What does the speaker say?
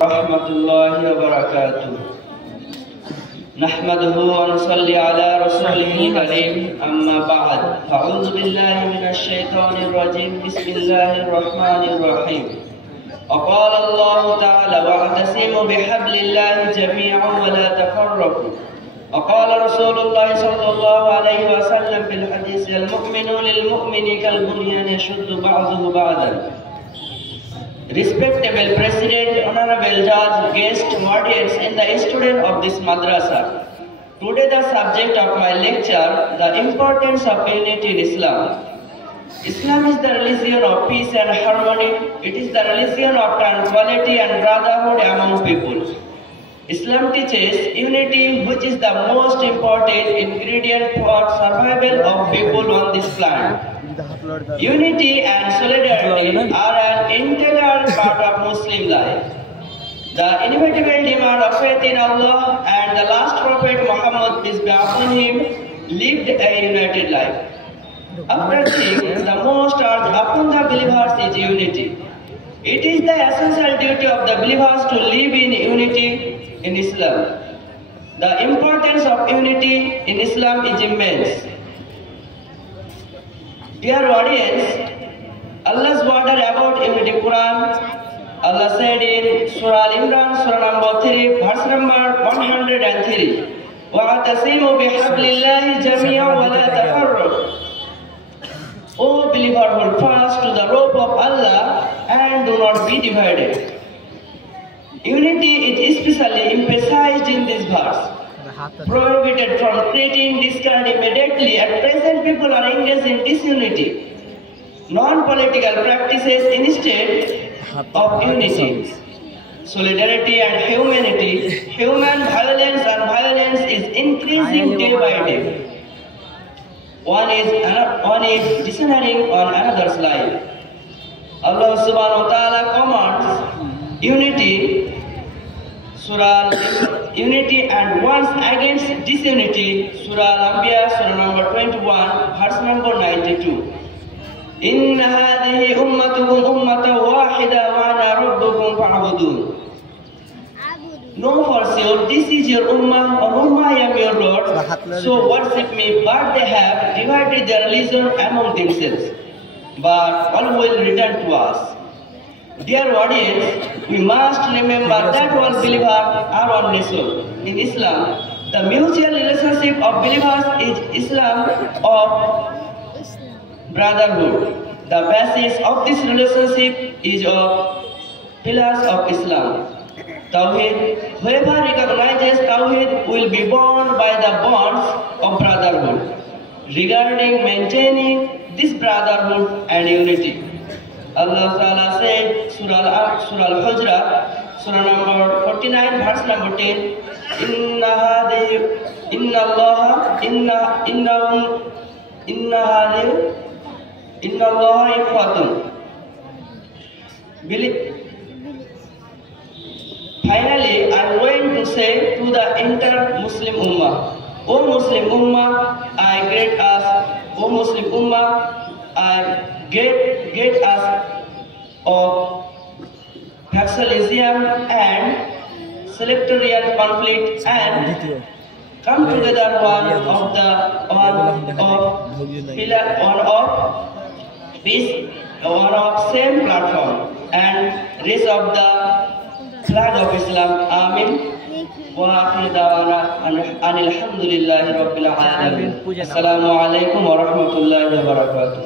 रहमतुल्लाहि व बरकातुहू नहमदुहु व नुसल्ली अला रसूलिहिल करीम अम्मा बाद अऊज़ु बिल्लाहि मिनश शैतानिर रजीम बिस्मिल्लाहिर रहमानिर रहीम वक़ाल अल्लाहु तआला वअतसिमू बिहब्लिल्लाहि जमीअन व ला तफर्रक़ू वक़ाल रसूलुल्लाहि सल्लल्लाहु अलैहि वसल्लम फिल हदीस अल मुमिनु लिल मुमिनि कल बुनियान यशुद्दु बअदुहु बअदन। Respectable President, Honorable Judge, guest, audience, and the student of this madrasa. Today the subject of my lecture, the importance of unity in Islam. Islam is the religion of peace and harmony. It is the religion of tranquility and brotherhood among people. Islam teaches unity, which is the most important ingredient for survival of people on this planet. Unity and solidarity are an integral part of Muslim life. The inevitable demand of faith in Allah and the last prophet Muhammad, peace be upon him, lived a united life. After this, the most urge upon the believers is unity. It is the essential duty of the believers to live in unity in Islam. The importance of unity in Islam is immense. Dear audience, Allah's word about unity Quran, Allah said in Surah Al-Imran, Surah number 3, verse number 103, وَأَعْتَصِمُوا بِحَبْلِ اللَّهِ جَمِيعًا وَلَا تَفَرَّقُوا. O believer, hold fast to the rope of Allah and do not be divided. Unity is especially emphasized in this verse. Prohibited from creating discord immediately. At present, people are engaged in disunity. Non-political practices instead of unity. Solidarity and humanity. Human violence is increasing day by day. One is dishonoring on another's life. Allah subhanahu wa ta'ala commands unity. Surah unity and warns against disunity. Surah Al-Anbiya, Surah number 21, verse number 92. Inna hadhihi ummatukum ummatan wahida wa ana rabbukum fa'budun. Know for sure, this is your ummah, or ummah I am your Lord, so worship me. But they have divided their religion among themselves. But all will return to us. Dear audience, we must remember that all believers are one nation. In Islam, the mutual relationship of believers is Islam of brotherhood. The basis of this relationship is of pillars of Islam. Tawheed. Whoever recognizes Tawheed will be bound by the bonds of brotherhood. Regarding maintaining this brotherhood and unity, Allah Ta'ala said, Surah Al-Hujurat, Surah number 49, verse number 10, Inna Allah ikhwatun. Finally, I am going to say to the entire Muslim Ummah, O Muslim Ummah, I greet us, O Muslim Ummah, I get us of factionalism and sectarian conflict and come together one of peace, one of same platform and raise of the flag of Islam. Amin. Wa akhir da'wana alhamdulillahi rabbil alamin. Assalamu alaikum wa rahmatullahi wa barakatuh.